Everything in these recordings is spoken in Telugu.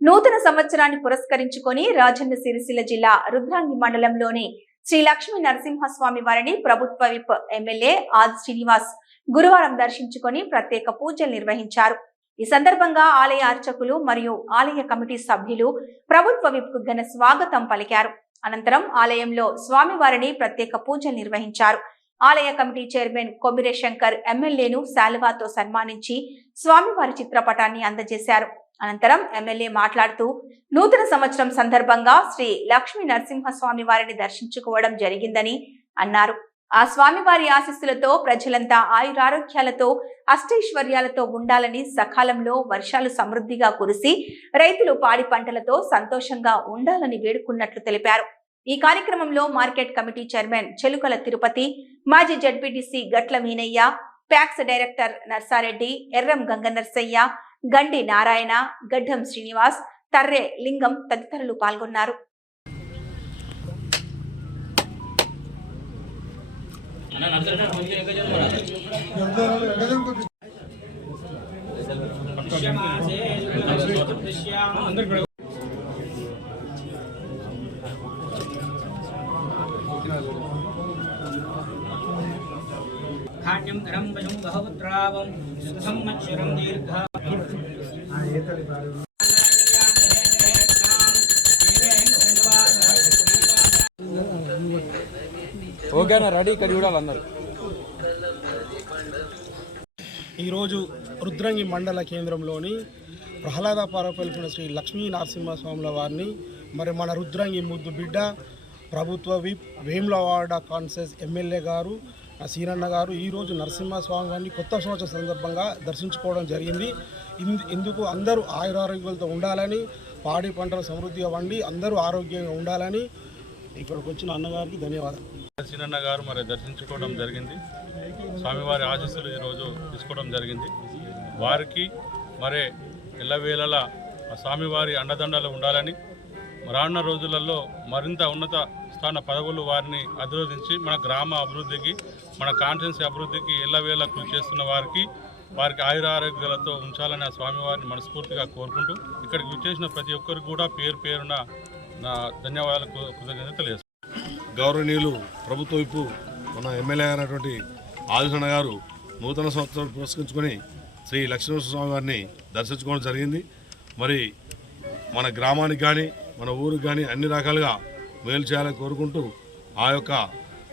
నూతన సంవత్సరాన్ని పురస్కరించుకొని రాజన్న సిరిసిల్ల జిల్లా రుద్రాంగి మండలంలోని శ్రీ లక్ష్మీ నరసింహస్వామి వారిని ప్రభుత్వ విప్ ఎమ్మెల్యే ఆది శ్రీనివాస్ గురువారం దర్శించుకొని ప్రత్యేక పూజలు నిర్వహించారు. ఈ సందర్భంగా ఆలయ అర్చకులు మరియు ఆలయ కమిటీ సభ్యులు ప్రభుత్వ విప్కు ఘన స్వాగతం పలికారు. అనంతరం ఆలయంలో స్వామివారిని ప్రత్యేక పూజలు నిర్వహించారు. ఆలయ కమిటీ చైర్మన్ కొమిరే శంకర్ ఎమ్మెల్యేను శాలువాతో సన్మానించి స్వామివారి చిత్రపటాన్ని అందజేశారు. అనంతరం ఎమ్మెల్యే మాట్లాడుతూ నూతన సంవత్సరం సందర్భంగా శ్రీ లక్ష్మీ నరసింహస్వామి వారిని దర్శించుకోవడం జరిగిందని అన్నారు. ఆ స్వామివారి ఆశీస్సులతో ప్రజలంతా ఆయురారోగ్యాలతో అష్టైశ్వర్యాలతో ఉండాలని సకాలంలో వర్షాలు సమృద్ధిగా కురిసి రైతులు పాడి పంటలతో సంతోషంగా ఉండాలని వేడుకున్నట్లు తెలిపారు. ఈ కార్యక్రమంలో market committee chairman Chelukala Tirupati మాజీ ZPTC Gatla Meenaiah PACS director Narsareddy Erram Ganganarsaiah Gandi Narayana Gaddam Srinivas Tarre లింగం తదితరులు పాల్గొన్నారు. ధాన్యం ధనం వశం బహుపుత్రావం సంవత్సరం దీర్ఘ ఓకేనా రెడీ ఇక్కడ చూడాలి అందరు. ఈరోజు రుద్రంగి మండల కేంద్రంలోని ప్రహ్లాద పరపలిపిన శ్రీ లక్ష్మీ నరసింహస్వాముల వారిని మరి మన రుద్రంగి ముద్దు బిడ్డ ప్రభుత్వ విప్ వేములవాడ కాన్సెస్ ఎమ్మెల్యే గారు సీనన్న గారు ఈరోజు నరసింహస్వామి వారిని కొత్త సంవత్సరం సందర్భంగా దర్శించుకోవడం జరిగింది. ఇందు ఇందుకు అందరూ ఆయురారోగ్యాలతో ఉండాలని పాడి పంటలు సమృద్ధిగా వండి అందరూ ఆరోగ్యంగా ఉండాలని ఇక్కడికి వచ్చిన అన్నగారికి ధన్యవాదాలు. సీనన్న గారు మరి దర్శించుకోవడం జరిగింది. స్వామివారి ఆశీస్సులు ఈరోజు తీసుకోవడం జరిగింది. వారికి మరి ఎల్లవేళలా స్వామివారి అండదండలు ఉండాలని రానున్న రోజులలో మరింత ఉన్నత స్థాన పదవులు వారిని అభివృద్ధించి మన గ్రామ అభివృద్ధికి మన కాన్షియన్స్ అభివృద్ధికి ఎల్లవేళ కృషి చేస్తున్న వారికి వారికి ఆయురారోగ్యాలతో ఉంచాలని ఆ స్వామివారిని మనస్ఫూర్తిగా కోరుకుంటూ ఇక్కడికి విచ్చేసిన ప్రతి ఒక్కరికి కూడా పేరు పేరున నా ధన్యవాదాలు కృతజ్ఞత గౌరవనీయులు ప్రభుత్వ వైపు మన ఎమ్మెల్యే అయినటువంటి ఆదిశన్న గారు నూతన సంవత్సరం పురస్కరించుకొని శ్రీ లక్ష్మీనరసింహస్వామి వారిని దర్శించుకోవడం జరిగింది. మరి మన గ్రామానికి కానీ మన ఊరికి కానీ అన్ని రకాలుగా మేలు చేయాలని కోరుకుంటూ ఆ యొక్క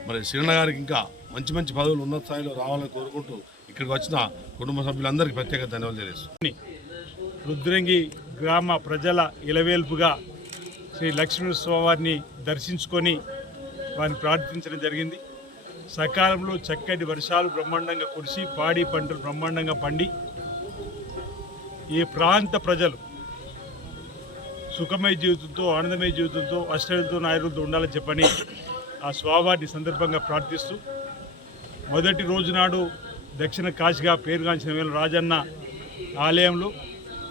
మరి శిరణ గారికి ఇంకా మంచి మంచి పదవులు ఉన్నత స్థాయిలో రావాలని కోరుకుంటూ ఇక్కడికి వచ్చిన కుటుంబ సభ్యులందరికీ ప్రత్యేక ధన్యవాదాలు తెలియజేస్తుంది రుద్రంగి గ్రామ ప్రజల ఇలవేల్పుగా శ్రీ లక్ష్మీస్వామివారిని దర్శించుకొని వారిని ప్రార్థించడం జరిగింది. సకాలంలో చక్కటి వర్షాలు బ్రహ్మాండంగా కురిసి పాడి పంటలు బ్రహ్మాండంగా పండి ఈ ప్రాంత ప్రజలు సుఖమయ జీవితంతో ఆనందమయ జీవితంతో అష్టలతో నాయకులతో ఉండాలని చెప్పని ఆ స్వామివారిని సందర్భంగా ప్రార్థిస్తూ మొదటి రోజు నాడు దక్షిణ కాశీగా పేరుగాంచిన వేల రాజన్న ఆలయంలో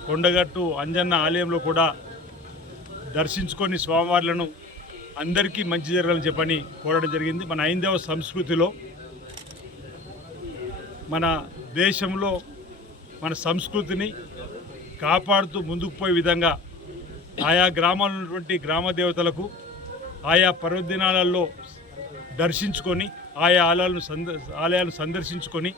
కొండగట్టు అంజన్న ఆలయంలో కూడా దర్శించుకొని స్వామివార్లను అందరికీ మంచి జరగాలని చెప్పని కోరడం జరిగింది. మన హైందవ సంస్కృతిలో మన దేశంలో మన సంస్కృతిని కాపాడుతూ ముందుకు పోయే విధంగా ఆయా గ్రామాల్లో ఉన్నటువంటి గ్రామ దేవతలకు ఆయా పర్వదినాలలో దర్శించుకొని ఆయా ఆలయాలను సంద ఆలయాలను సందర్శించుకొని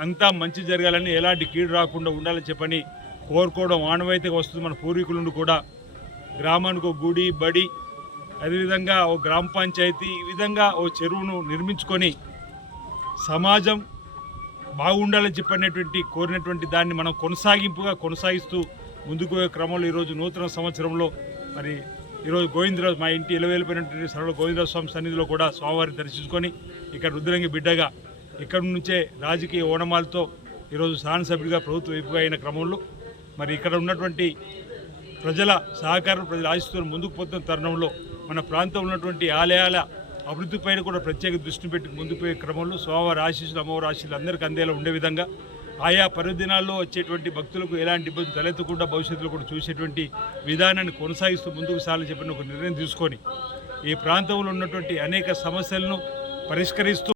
అంతా మంచి జరగాలని ఎలాంటి కీడు రాకుండా ఉండాలని చెప్పని కోరుకోవడం ఆనవాయితీగా వస్తుంది మన పూర్వీకుల నుండి కూడా. గ్రామానికి ఒక గుడి బడి అదేవిధంగా ఓ గ్రామ పంచాయతీ ఈ విధంగా ఓ చెరువును నిర్మించుకొని సమాజం బాగుండాలని చెప్పినటువంటి కోరినటువంటి దాన్ని మనం కొనసాగింపుగా కొనసాగిస్తూ ముందుకు క్రమంలో ఈరోజు నూతన సంవత్సరంలో మరి ఈరోజు గోవిందరాజు మా ఇంటి ఇలవేలిపోయినటువంటి సరళ గోవిందరాజు స్వామి సన్నిధిలో కూడా స్వామివారిని దర్శించుకొని ఇక్కడ రుద్రంగి బిడ్డగా ఇక్కడ నుంచే రాజకీయ ఓనమాలతో ఈరోజు శాసనసభ్యుడిగా ప్రభుత్వ వైపుగా అయిన క్రమంలో మరి ఇక్కడ ఉన్నటువంటి ప్రజల సహకారం ప్రజల ఆశిస్తున్న ముందుకు పోతున్న తరుణంలో మన ప్రాంతంలో ఉన్నటువంటి ఆలయాల అభివృద్ధి పైన కూడా ప్రత్యేక దృష్టి పెట్టి ముందుకు పోయే క్రమంలో స్వామివారి ఆశీస్సులు అమ్మవారి ఆశీస్సులు అందరికీ అందేలా ఉండే విధంగా ఆయా పర్వదినాల్లో వచ్చేటువంటి భక్తులకు ఎలాంటి ఇబ్బంది తలెత్తకుండా భవిష్యత్తులో కూడా చూసేటువంటి విధానాన్ని కొనసాగిస్తూ ముందుకు సాగాలని చెప్పిన ఒక నిర్ణయం తీసుకొని ఈ ప్రాంతంలో ఉన్నటువంటి అనేక సమస్యలను పరిష్కరిస్తూ